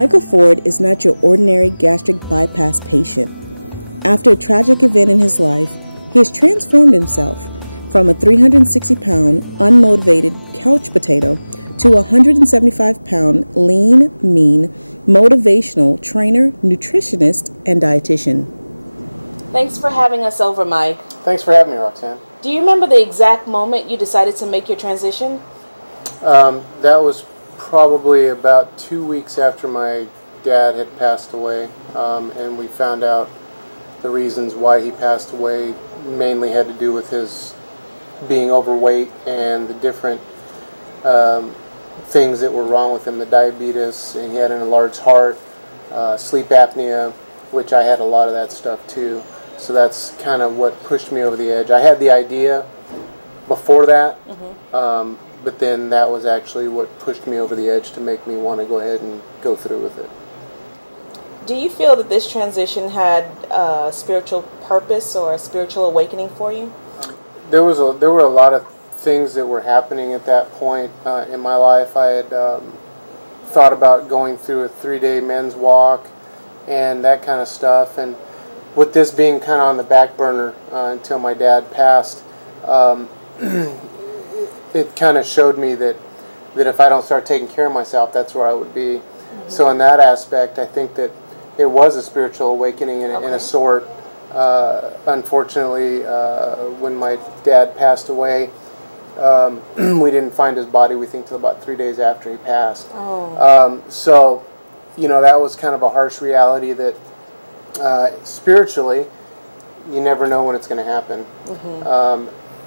Michael Ford is not your ordinary gastric bypass patient. After a tragic event in his life, he has transformed himself from a 360-pound, unmotivated couch potato to a 175-pound, lean, mean, motivational trainer, nutritionist, and dietitian. Thanks for having us over, Mike. Thanks for having me, Roxanne. Do you remember the exact moment you decided to make your transition? That was probably about 2 weeks after my dad had passed away, and we found out the reasons why he passed away mainly had to do with his being overweight and the different things that were wrong with him, the diabetes, and he had an enlarged heart, sleep apnea, which I had a lot of that stuff too. So that's kind of what pushed me over the edge. I had the idea before that, but then that was actually what pushed me over the edge to make me want to go ahead and go through with it. Do you feel that this transition had a spiritual purpose or a spiritual awakening for you? There were a lot of things that were happening at that point in my life. I had thought about going through a 3-day men's walk and that kind of stuff, and with this being kind of on the back burner until my dad passed, it kind of showed me that if I don't start taking care of myself, that's where I would be. So in that aspect, I think that it was a spiritual awakening in a sort. Unfortunately, when my dad passed away, we didn't find his body, we think, till about 3 days after he passed. So, you know, that was kind of a harsh reality that spiritually, you never know when it's going to happen.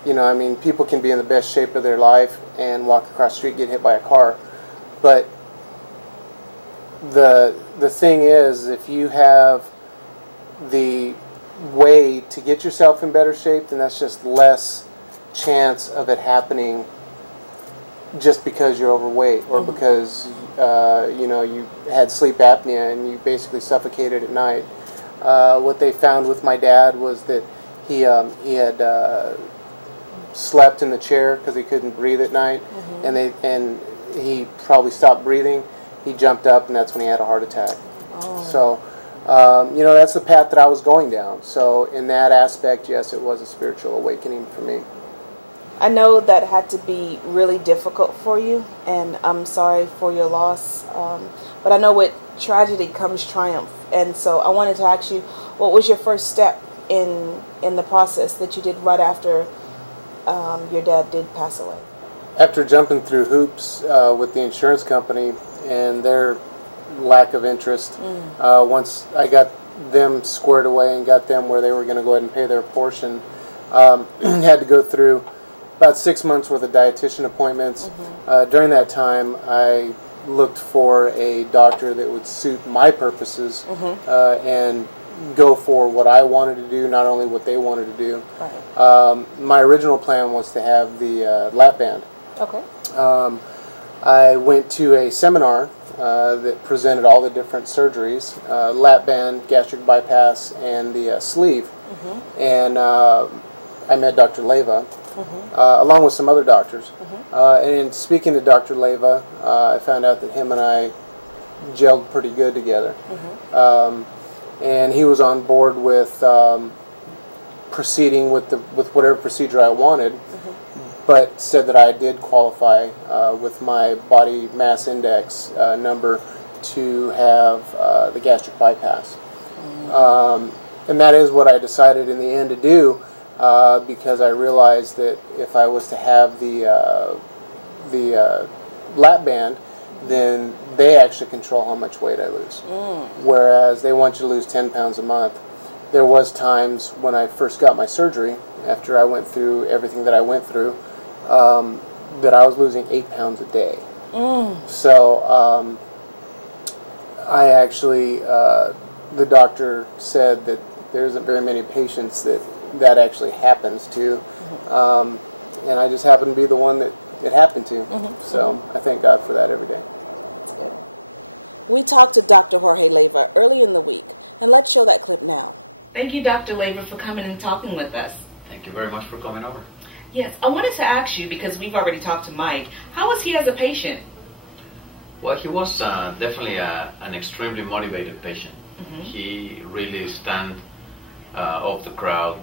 You know, I mean, people can be in the best shape of their life and walk across the street, get hit by a car. But the thing is, if you have the way to get yourself in better shape, then that's just less chance of it happening just because you're overweight or because, you know, you had sleep apnea and you basically suffocated at night. What they found with my dad was that he had slept in the chair because he couldn't breathe at night, and he probably stopped breathing. He jumped up, and that's when he had a heart attack. So, you know, that's the path that I was going down. So in that aspect, yes, it was a spiritual awakening for me. I know that had to be really difficult for you, and I'm sorry for your loss. But I know with tragedy comes triumph, and so I wanted to ask you, what was your first step in the process that you did right after your dad did pass away? After jumping through hoops with the insurance company and their lack of interest, once I got them squared away and got them where they were going to go ahead and pay their portion, had to go through about 6 months worth of dietitian appointments. During that time, I looked for a doctor that would suit my purposes and go for what I wanted to do, not only what they wanted to do. My original plan was to have the lap band. I went to a seminar that presented all the different surgeries, lap band, gastric bypass, and the sleeve. And I met Dr. Leva, along with some other doctors. And in speaking to Dr. Leva, I found out that him and I gelled pretty good together. And he was on board with proceeding with whatever procedure I wanted, but said that I did qualify with my body mass index number to have the gastric bypass. And that is what I decided in the end to do, because I realized that if I was to have the lap band, then they actually control how much weight I lose. Whereas they want you to lose 10 pounds a month. There was times when I first got my surgery, after I went through everything that I went through, that I was losing 8 pounds a day. So I actually, the doctor said that there isn't very many patients that actually happens to, and I just happened to be the one that it happened to. So I thank God for that every day. That's good. We talked to Dr. Jorge Leva early in the week, and let's show that clip now. Thank you, Dr. Leva, for coming and talking with us. Thank you very much for coming over. Yes, I wanted to ask you, because we've already talked to Mike, how was he as a patient? Well, he was definitely an extremely motivated patient. He really stand off the crowd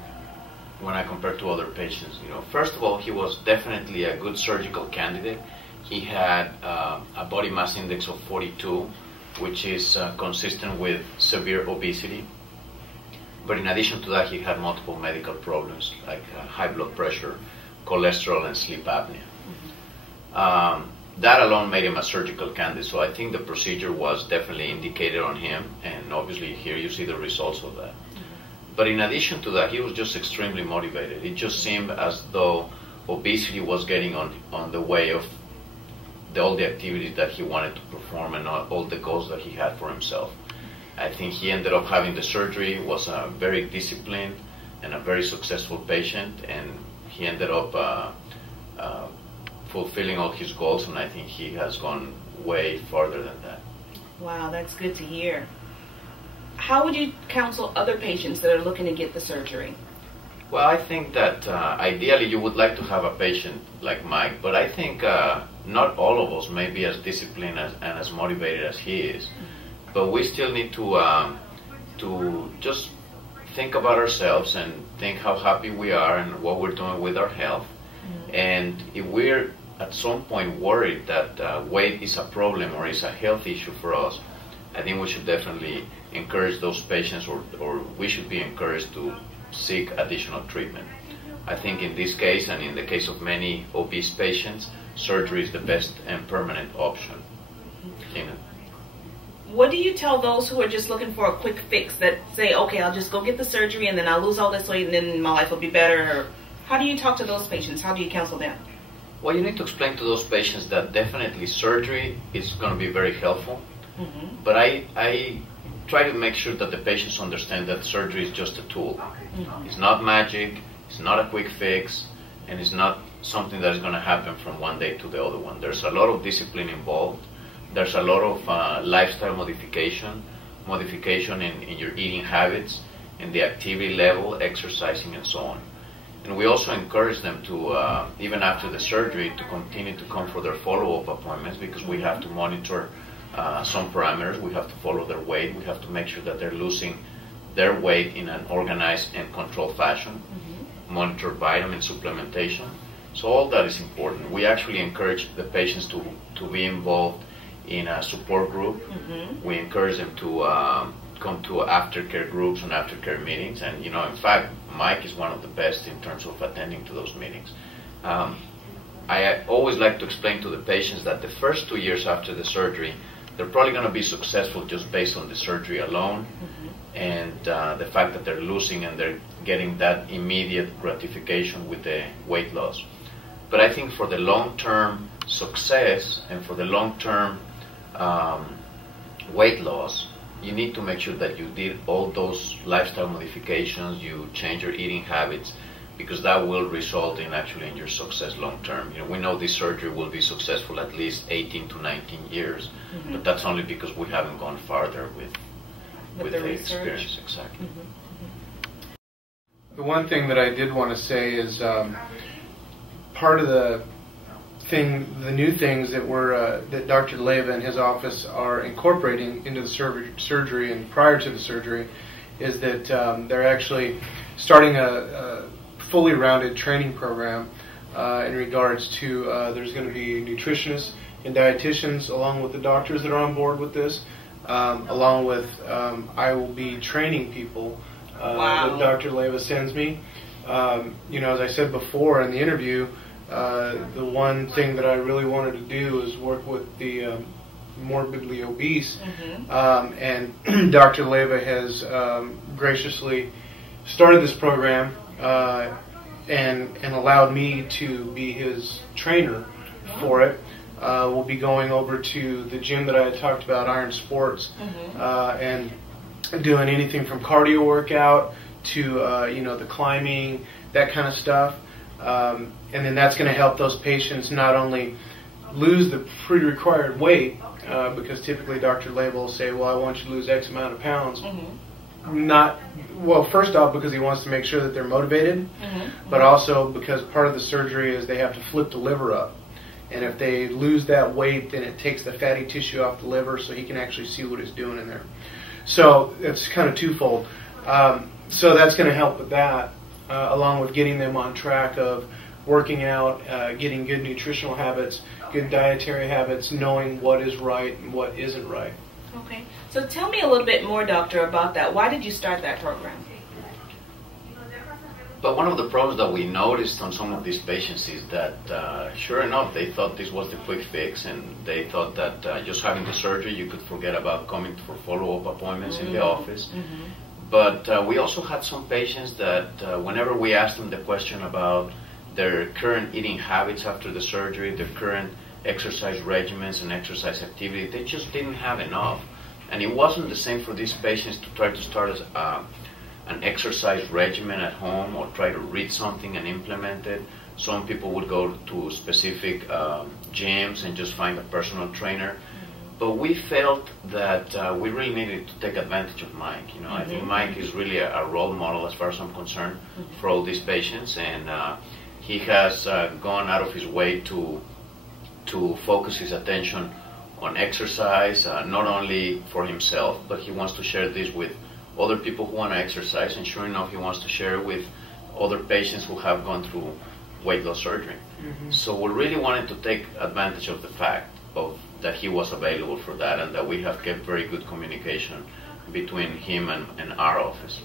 when I compare to other patients. You know, first of all, he was definitely a good surgical candidate. He had a body mass index of 42, which is consistent with severe obesity. But in addition to that, he had multiple medical problems like high blood pressure, cholesterol, and sleep apnea. That alone made him a surgical candidate, so I think the procedure was definitely indicated on him, and obviously here you see the results of that. But in addition to that, he was just extremely motivated. It just seemed as though obesity was getting on the way of all the activities that he wanted to perform and all the goals that he had for himself. I think he ended up having the surgery, was a very disciplined and a very successful patient, and he ended up fulfilling all his goals, and I think he has gone way farther than that. Wow, that's good to hear. How would you counsel other patients that are looking to get the surgery? Well, I think that ideally you would like to have a patient like Mike, but I think not all of us may be as disciplined and as motivated as he is. But we still need to just think about ourselves and think how happy we are and what we're doing with our health. And if we're at some point worried that weight is a problem or is a health issue for us, I think we should definitely encourage those patients, or we should be encouraged to seek additional treatment. I think in this case, and in the case of many obese patients, surgery is the best and permanent option. You know. What do you tell those who are just looking for a quick fix, that say, okay, I'll just go get the surgery and then I'll lose all this weight and then my life will be better? How do you talk to those patients? How do you counsel them? Well, you need to explain to those patients that definitely surgery is going to be very helpful. But I try to make sure that the patients understand that surgery is just a tool. It's not magic, it's not a quick fix, and it's not something that's going to happen from one day to the other one. There's a lot of discipline involved. There's a lot of lifestyle modification in your eating habits, in the activity level, exercising, and so on. And we also encourage them to, even after the surgery, to continue to come for their follow-up appointments, because we have to monitor some parameters. We have to follow their weight. We have to make sure that they're losing their weight in an organized and controlled fashion. Monitor vitamin supplementation. So all that is important. We actually encourage the patients to be involved in a support group. We encourage them to come to aftercare groups and aftercare meetings. And you know, in fact, Mike is one of the best in terms of attending to those meetings. I always like to explain to the patients that the first 2 years after the surgery, they're probably going to be successful just based on the surgery alone, and the fact that they're losing and they're getting that immediate gratification with the weight loss. But I think for the long-term success and for the long-term weight loss, you need to make sure that you did all those lifestyle modifications, you change your eating habits, because that will result in actually in your success long term. You know, we know this surgery will be successful at least 18 to 19 years, but that's only because we haven't gone farther with the experience. Exactly. The one thing that I did want to say is part of the new things that that Dr. Leyva and his office are incorporating into the surgery and prior to the surgery is that they're actually starting a fully rounded training program in regards to there's going to be nutritionists and dietitians along with the doctors that are on board with this, along with I will be training people that Dr. Leyva sends me. You know, as I said before in the interview, the one thing that I really wanted to do is work with the morbidly obese, and Dr. Leyva has graciously started this program and allowed me to be his trainer for it. We'll be going over to the gym that I had talked about, Iron Sports, and doing anything from cardio workout to you know, the climbing, that kind of stuff. And then that's going to help those patients not only lose the pre-required weight, because typically Dr. Leyva will say, well, I want you to lose X amount of pounds. Not, well, first off, because he wants to make sure that they're motivated, but also because part of the surgery is they have to flip the liver up. And if they lose that weight, then it takes the fatty tissue off the liver, so he can actually see what it's doing in there. So it's kind of twofold. So that's going to help with that, along with getting them on track of working out, getting good nutritional habits, good dietary habits, knowing what is right and what isn't right. Okay. So tell me a little bit more, doctor, about that. Why did you start that program? But one of the problems that we noticed on some of these patients is that, sure enough, they thought this was the quick fix, and they thought that just having the surgery, you could forget about coming for follow-up appointments in the office. But we also had some patients that whenever we asked them the question about their current eating habits after the surgery, their current exercise regimens and exercise activity, they just didn't have enough. And it wasn't the same for these patients to try to start an exercise regimen at home or try to read something and implement it. Some people would go to specific gyms and just find a personal trainer. But we felt that we really needed to take advantage of Mike. You know, I think Mike is really a role model as far as I'm concerned for all these patients, and he has gone out of his way to focus his attention on exercise, not only for himself, but he wants to share this with other people who want to exercise, and sure enough, he wants to share with other patients who have gone through weight loss surgery. So we really wanted to take advantage of the fact that he was available for that, and that we have kept very good communication between him and our office.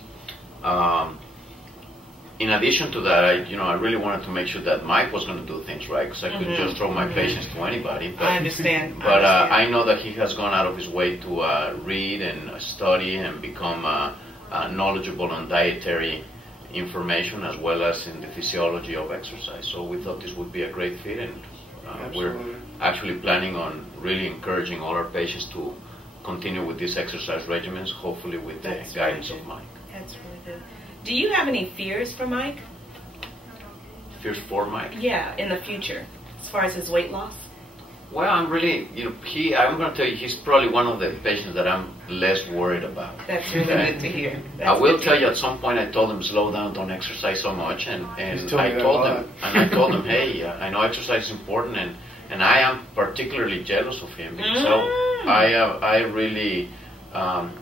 In addition to that, I really wanted to make sure that Mike was going to do things right, because I could just throw my patients to anybody. But, I understand. But I know that he has gone out of his way to read and study and become knowledgeable on dietary information as well as in the physiology of exercise. So we thought this would be a great fit, and we're actually planning on really encouraging all our patients to continue with these exercise regimens, hopefully with the guidance of Mike. That's really good. Do you have any fears for Mike? Fears for Mike? Yeah, in the future, as far as his weight loss? Well, I'm really, I'm going to tell you, he's probably one of the patients that I'm less worried about. That's really good to hear. I will tell you, at some point I told him, slow down, don't exercise so much, and I told him, hey, I know exercise is important, and I am particularly jealous of him, because I really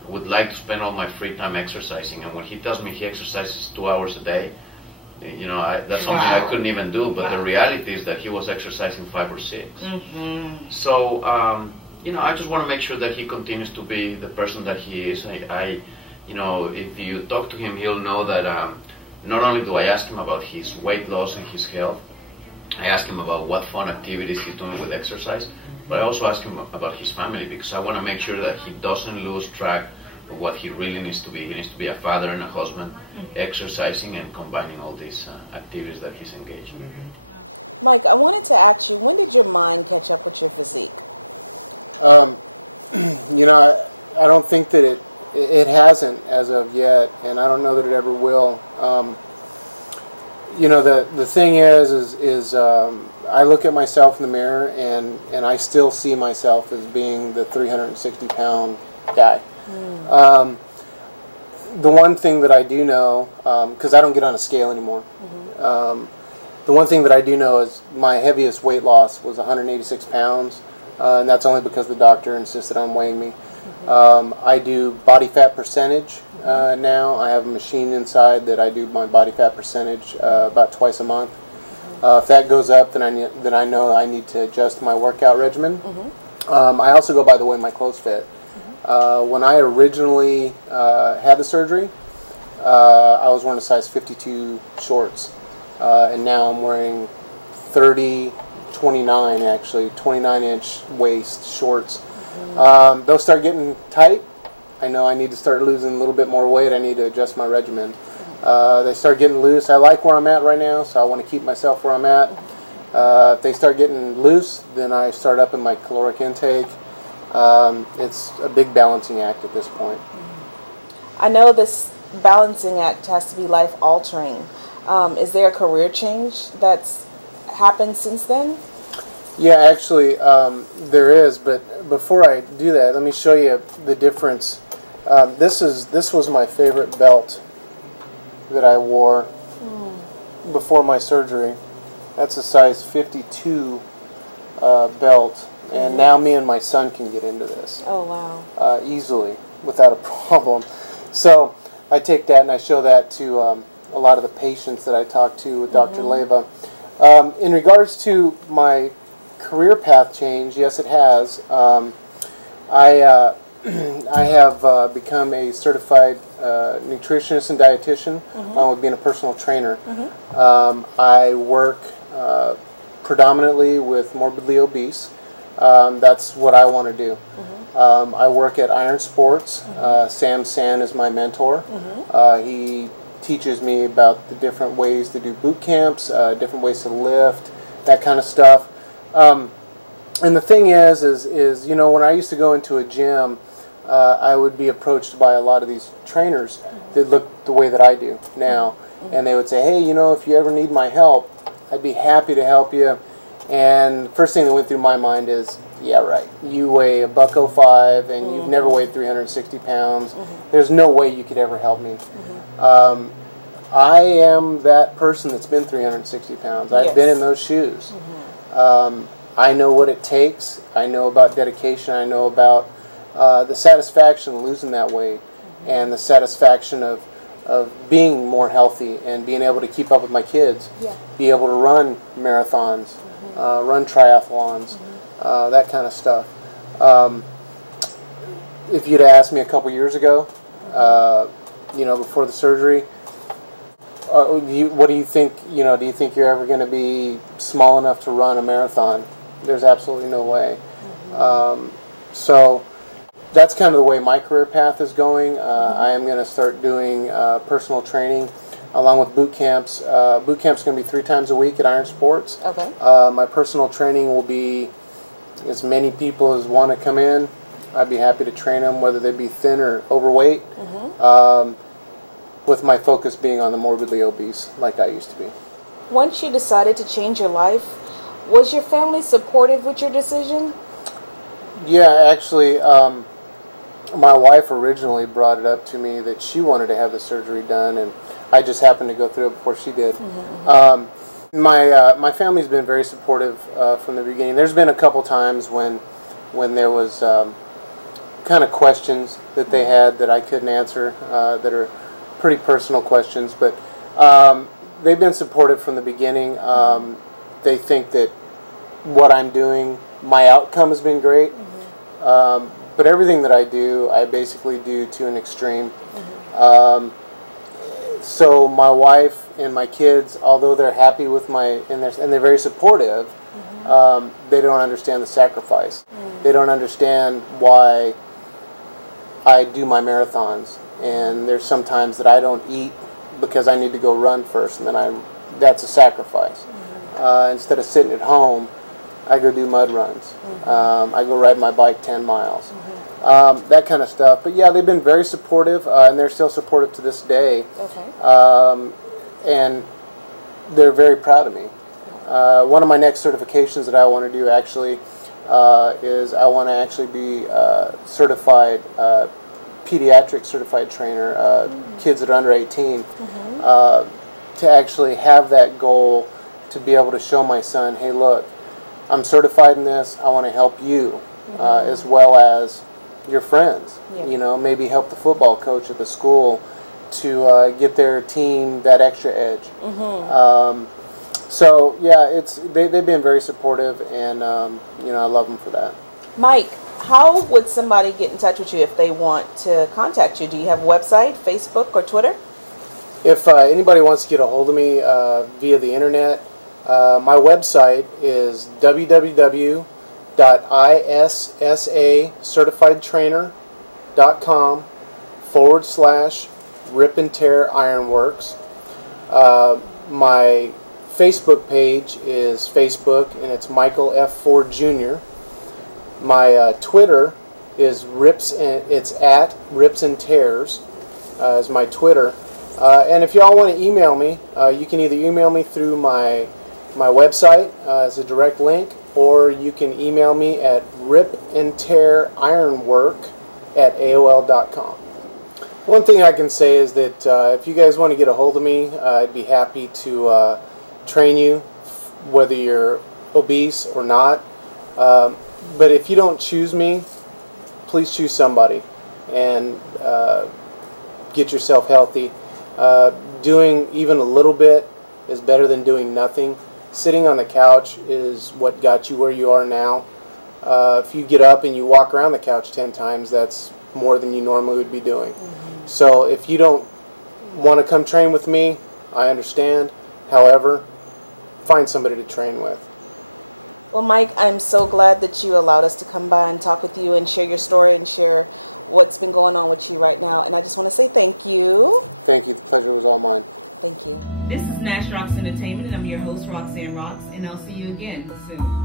would like to spend all my free time exercising, and when he tells me he exercises 2 hours a day, that's something I couldn't even do, but the reality is that he was exercising 5 or 6. So, I just want to make sure that he continues to be the person that he is. If you talk to him, he'll know that not only do I ask him about his weight loss and his health, I ask him about what fun activities he's doing with exercise, but I also ask him about his family, because I want to make sure that he doesn't lose track of what he really needs to be. He needs to be a father and a husband, exercising and combining all these activities that he's engaged in. Mike, I wanted to ask you, when did your mind catch up with your physique? I don't think that it hasn't as of yet, and I don't know that it ever will. The thing is I look at myself in the mirror, and I still see myself as being the 360-pound guy. The one thing that I do know, because I don't get on a scale anymore, the one thing that I do know is my heaviest weight loss was 186 pounds, and that's only because the doctor insisted on weighing me. I do body fat percentage now. I have a machine inside that I do my body fat percentage about twice a month. If that goes up, then I know I need to adjust my workout regimen. I also go by the way my clothes fit. When I originally had the surgery, I was wearing a size 52 shorts, and now I'm wearing 29 actually, 29-inch waist shorts. They'll start getting tight. I know I need to start losing a little bit more weight. I need to adjust my regimen. They start getting loose. I like where I'm at right now, so I want to keep myself where I'm at. If they start getting loose, then I start upping my caloric intake. It's a big balancing act at this point. I know this balancing act has to be life-altering. Is there a career change that's happened since then? Yeah, actually, there is. But before I do that, let me show you the difference. This was my favorite belt that I wore before my surgery. That's a size 52 belt, and now me and my son can get into this. Oh, wow. Easily, without a problem. So I take that and I show that to a lot of the patients that I talk to with Dr. Leyva. In regards to my career path change, yes, it has. I have become a certified nutritionist and dietitian, along with being a personal trainer. I work predominantly with morbidly obese. That's what I want to do. I work at Iron Sports. Sam San is my mentor. He teaches me about the different ways to do boot camps, different ways to lift, that kind of stuff. And the thing is, you know, when I used to go into a gym, I would be approached by a lot of these trainers that look the way that I do now. And they would say, hey, you know, if you ever need my help, I'd be happy to help you. And first thing that went through my mind is, yeah, right. You weigh $105 and you've never weighed 360 pounds. There's no way you could ever help me. I am that person that's been 360 pounds. I've been in those shoes. I know what it takes. I know about dedication. I know about the satisfaction of losing that weight and the satisfaction of being more healthy and being able to keep up with my kids, be able to run marathons, run triathlons, that kind of stuff. If you'd asked me a couple years ago, you know, before the surgery, what do you think, you know, do you think you're ever going to be small enough to run a marathon? There's absolutely no way. So that's kind of the way my career path is going. I am going to start doing personal training along with boot camps. Boot camp's going to be 3 times a week at Iron Sports. Okay. My personal training will be as many people as want to come in. I'd be happy to train them, whether they be thin or overweight, with my focus being on the morbidly obese, like I used to be. Once you decided to change your life, was your family supportive with your decision? Yeah, actually, my wife originally brought it up to me that she wanted to have the surgery done, and I just happened to go through it before she did. My family's been very supportive from the beginning. There's been a couple times when there was kind of questions that they had that I couldn't answer, that are pretty personal questions, but they've been supportive from the beginning. They think that what I'm doing, my outcome has been great. But everything that I do, I basically do to an extreme. So my wife and my kids, although they're happy with and they're very supportive, they don't understand the sacrifice. They don't understand why I do my marathons. And there's some times that I don't eat because I need to go run first, and then that's a sacrifice. Instead of sitting at home, I go do mud runs. I go ride my bike 10 miles. That kind of stuff. But yeah, they've been very supportive, and they're still supportive to this day. And they're very proud of me. One of my next certifications that I want to do actually is I want to actually be certified, pediatric certified trainer, kids that are under 18, to actually have that goal to be able to show my son, hey, look, I'm certified in this. I want to help you as well as your friends. You know, maybe help the football coach at the school to get their team that extra edge. So yeah, they've been very supportive, and you know, I love them for that. Mike, how would somebody get in touch with you if they want to contact you? Do you have a website, Facebook, or Twitter? If anybody wants to get a hold of me via the internet, my website is www.isscertifiedtrainer.com/Rip and Tear Ironworks. My Facebook page is Facebook, and it's Michael F. Ford Jr. My Twitter is it's at Rips and Tears is my Twitter. And if y'all want to email me, you can either email me through my website as a direct link, or you can email me at ripandtearironwork@aol.com. One thing I can say is that if you guys want to get a hold of me, I'd be happy to train you, whether you're obese or not, But if you don't choose me, please choose somebody and get yourself healthy. Doing even a little bit is better than doing nothing. Sitting on the couch is what got you where you are now. If you get up and you walk around the couch 10 times, that's more than you normally would be doing. Mm-hmm. So if you don't want to come train with me, I understand. However, find somebody to train with. Well, Mike, I'm so glad that you allowed us to come by and talk with you and share your story and share what's been going on with you right now. And I just want to say thank you. Thank you. The pleasure was all mine. Thank you. This is Nash Rocks Entertainment, and I'm your host, Roxanne Rocks, and I'll see you again soon.